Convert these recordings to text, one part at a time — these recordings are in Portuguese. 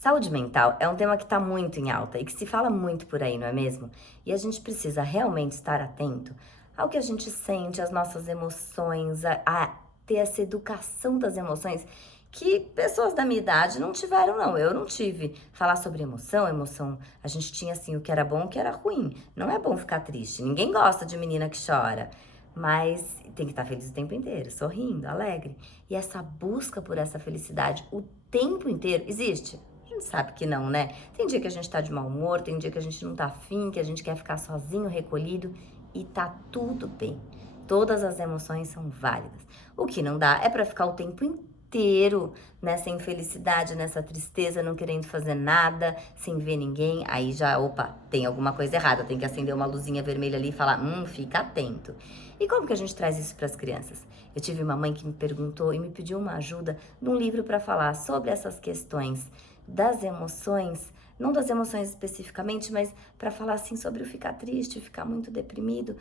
Saúde mental é um tema que está muito em alta e que se fala muito por aí, não é mesmo? E a gente precisa realmente estar atento ao que a gente sente, às nossas emoções, a ter essa educação das emoções que pessoas da minha idade não tiveram, não. Eu não tive. Falar sobre emoção, a gente tinha assim o que era bom e o que era ruim. Não é bom ficar triste. Ninguém gosta de menina que chora. Mas tem que estar feliz o tempo inteiro, sorrindo, alegre. E essa busca por essa felicidade o tempo inteiro existe? A gente sabe que não, né? Tem dia que a gente tá de mau humor, tem dia que a gente não tá afim, que a gente quer ficar sozinho, recolhido, e tá tudo bem. Todas as emoções são válidas. O que não dá é pra ficar o tempo inteiro nessa infelicidade, nessa tristeza, não querendo fazer nada, sem ver ninguém. Aí já, opa, tem alguma coisa errada, tem que acender uma luzinha vermelha ali e falar, fica atento. E como que a gente traz isso para as crianças? Eu tive uma mãe que me perguntou e me pediu uma ajuda num livro para falar sobre essas questões das emoções, não das emoções especificamente, mas para falar assim sobre o ficar triste, ficar muito deprimido,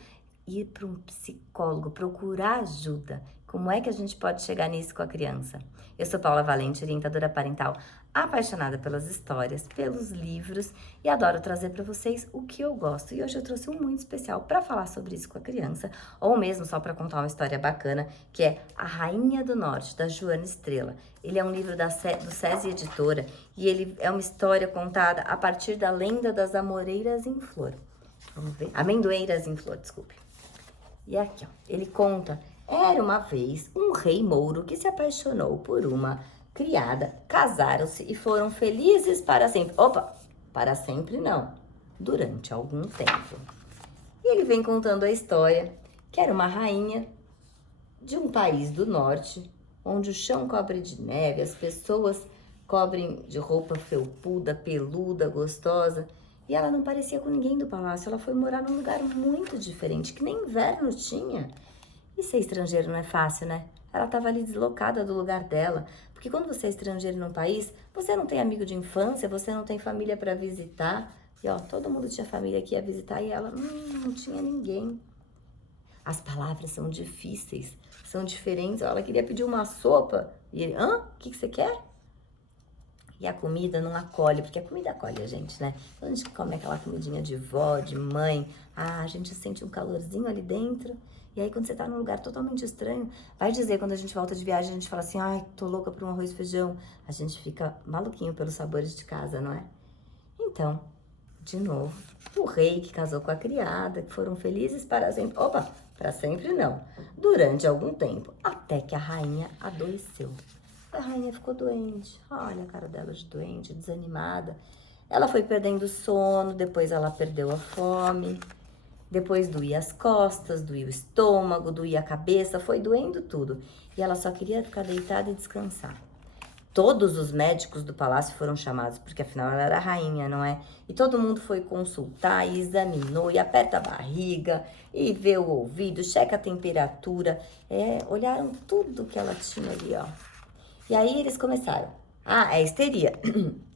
ir para um psicólogo, procurar ajuda. Como é que a gente pode chegar nisso com a criança? Eu sou Paula Valente, orientadora parental, apaixonada pelas histórias, pelos livros e adoro trazer para vocês o que eu gosto. E hoje eu trouxe um muito especial para falar sobre isso com a criança, ou mesmo só para contar uma história bacana, que é A Rainha do Norte, da Joana Estrela. Ele é um livro do SESI Editora e ele é uma história contada a partir da lenda das amoreiras em flor. Vamos ver? Amendoeiras em flor, desculpe. E aqui, ó, ele conta, era uma vez um rei mouro que se apaixonou por uma criada, casaram-se e foram felizes para sempre. Opa, para sempre não, durante algum tempo. E ele vem contando a história, que era uma rainha de um país do norte, onde o chão cobre de neve, as pessoas cobrem de roupa felpuda, peluda, gostosa, e ela não parecia com ninguém do palácio. Ela foi morar num lugar muito diferente, que nem inverno tinha. E ser estrangeiro não é fácil, né? Ela estava ali deslocada do lugar dela. Porque quando você é estrangeiro num país, você não tem amigo de infância, você não tem família para visitar. E ó, todo mundo tinha família que ia visitar e ela não tinha ninguém. As palavras são difíceis, são diferentes. Ela queria pedir uma sopa e ele, o que você quer? E a comida não acolhe, porque a comida acolhe a gente, né? Quando a gente come aquela comidinha de vó, de mãe, a gente sente um calorzinho ali dentro. E aí, quando você tá num lugar totalmente estranho, vai dizer, quando a gente volta de viagem, a gente fala assim, ai, tô louca por um arroz e feijão. A gente fica maluquinho pelos sabores de casa, não é? Então, de novo, o rei que casou com a criada, que foram felizes para sempre. Opa, para sempre não. Durante algum tempo, até que a rainha adoeceu. A rainha ficou doente. Olha a cara dela de doente, desanimada. Ela foi perdendo o sono, depois ela perdeu a fome. Depois doía as costas, doía o estômago, doía a cabeça, foi doendo tudo. E ela só queria ficar deitada e descansar. Todos os médicos do palácio foram chamados, porque afinal ela era a rainha, não é? E todo mundo foi consultar e examinou, e aperta a barriga, e vê o ouvido, checa a temperatura. Olharam tudo que ela tinha ali, ó. E aí eles começaram. É histeria.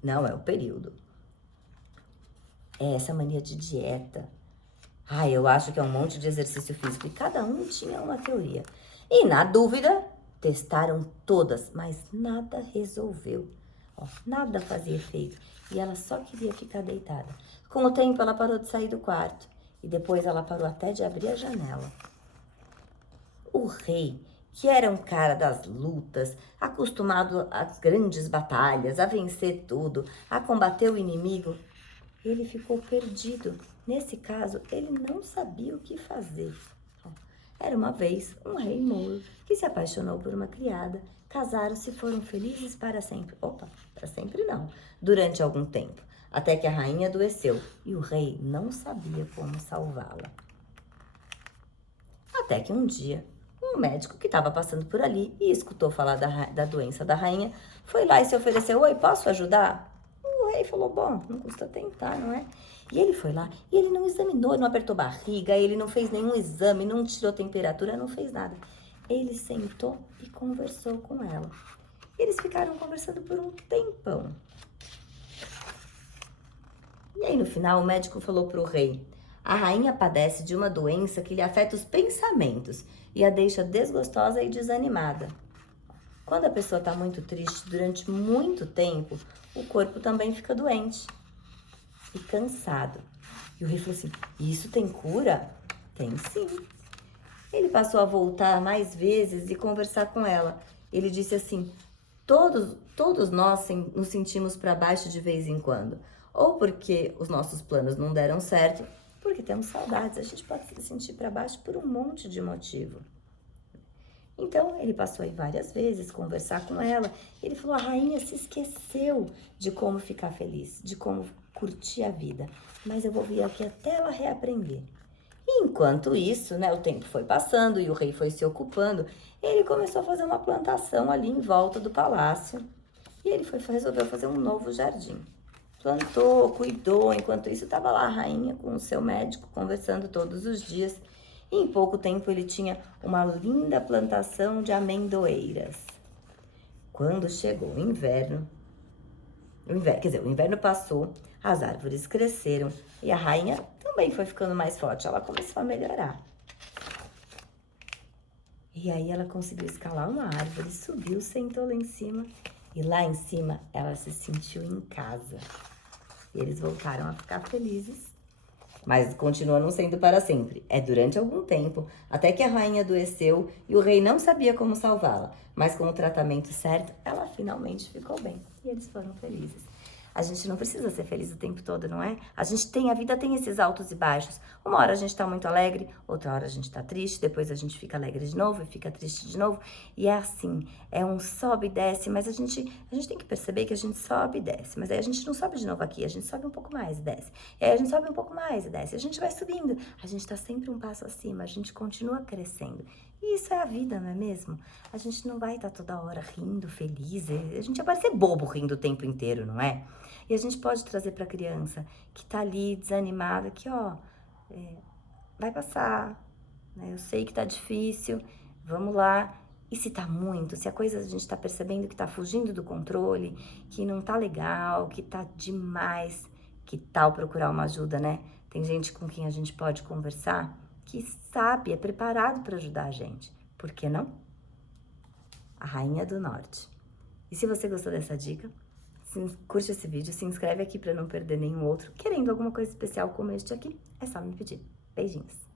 Não, é o período. É essa mania de dieta. Eu acho que é um monte de exercício físico. E cada um tinha uma teoria. E na dúvida, testaram todas, mas nada resolveu. Nada fazia efeito. E ela só queria ficar deitada. Com o tempo, ela parou de sair do quarto. E depois ela parou até de abrir a janela. O rei, que era um cara das lutas, acostumado às grandes batalhas, a vencer tudo, a combater o inimigo, ele ficou perdido. Nesse caso, ele não sabia o que fazer. Era uma vez um rei mouro que se apaixonou por uma criada, casaram-se e foram felizes para sempre. Opa, para sempre não, durante algum tempo, até que a rainha adoeceu e o rei não sabia como salvá-la. Até que um dia, um médico que estava passando por ali e escutou falar da doença da rainha, foi lá e se ofereceu, oi, posso ajudar? O rei falou, bom, não custa tentar, não é? E ele foi lá e ele não examinou, não apertou barriga, ele não fez nenhum exame, não tirou temperatura, não fez nada. Ele sentou e conversou com ela. Eles ficaram conversando por um tempão. E aí, no final, o médico falou para o rei, a rainha padece de uma doença que lhe afeta os pensamentos e a deixa desgostosa e desanimada. Quando a pessoa está muito triste durante muito tempo, o corpo também fica doente e cansado. E o rei falou assim, isso tem cura? Tem sim. Ele passou a voltar mais vezes e conversar com ela. Ele disse assim, todos nós nos sentimos para baixo de vez em quando. Ou porque os nossos planos não deram certo, porque temos saudades. A gente pode se sentir para baixo por um monte de motivo. Então, ele passou aí várias vezes conversar com ela. Ele falou, a rainha se esqueceu de como ficar feliz, de como curtir a vida. Mas eu vou vir aqui até ela reaprender. E enquanto isso, né, o tempo foi passando e o rei foi se ocupando, ele começou a fazer uma plantação ali em volta do palácio. E ele resolveu fazer um novo jardim. Plantou, cuidou, enquanto isso estava lá a rainha com o seu médico conversando todos os dias. E em pouco tempo ele tinha uma linda plantação de amendoeiras. Quando chegou o inverno, o inverno passou, as árvores cresceram e a rainha também foi ficando mais forte, ela começou a melhorar. E aí ela conseguiu escalar uma árvore, subiu, sentou lá em cima e lá em cima ela se sentiu em casa. E eles voltaram a ficar felizes. Mas continua não sendo para sempre. É durante algum tempo, até que a rainha adoeceu e o rei não sabia como salvá-la. Mas com o tratamento certo, ela finalmente ficou bem. E eles foram felizes. A gente não precisa ser feliz o tempo todo, não é? A vida tem esses altos e baixos. Uma hora a gente tá muito alegre, outra hora a gente tá triste, depois a gente fica alegre de novo e fica triste de novo. E é assim, é um sobe e desce, mas a gente tem que perceber que a gente sobe e desce. Mas aí a gente não sobe de novo aqui, a gente sobe um pouco mais e desce. E aí a gente sobe um pouco mais e desce. A gente vai subindo, a gente tá sempre um passo acima, a gente continua crescendo. E isso é a vida, não é mesmo? A gente não vai estar toda hora rindo, feliz. A gente vai parecer bobo rindo o tempo inteiro, não é? E a gente pode trazer para a criança que tá ali desanimada, que ó, vai passar, né? Eu sei que tá difícil, vamos lá. E se tá muito, se a coisa a gente tá percebendo que tá fugindo do controle, que não tá legal, que tá demais, que tal procurar uma ajuda, né? Tem gente com quem a gente pode conversar que sabe, é preparado para ajudar a gente. Por que não? A Rainha do Norte. E se você gostou dessa dica, curte esse vídeo, se inscreve aqui para não perder nenhum outro. Querendo alguma coisa especial como este aqui, é só me pedir. Beijinhos!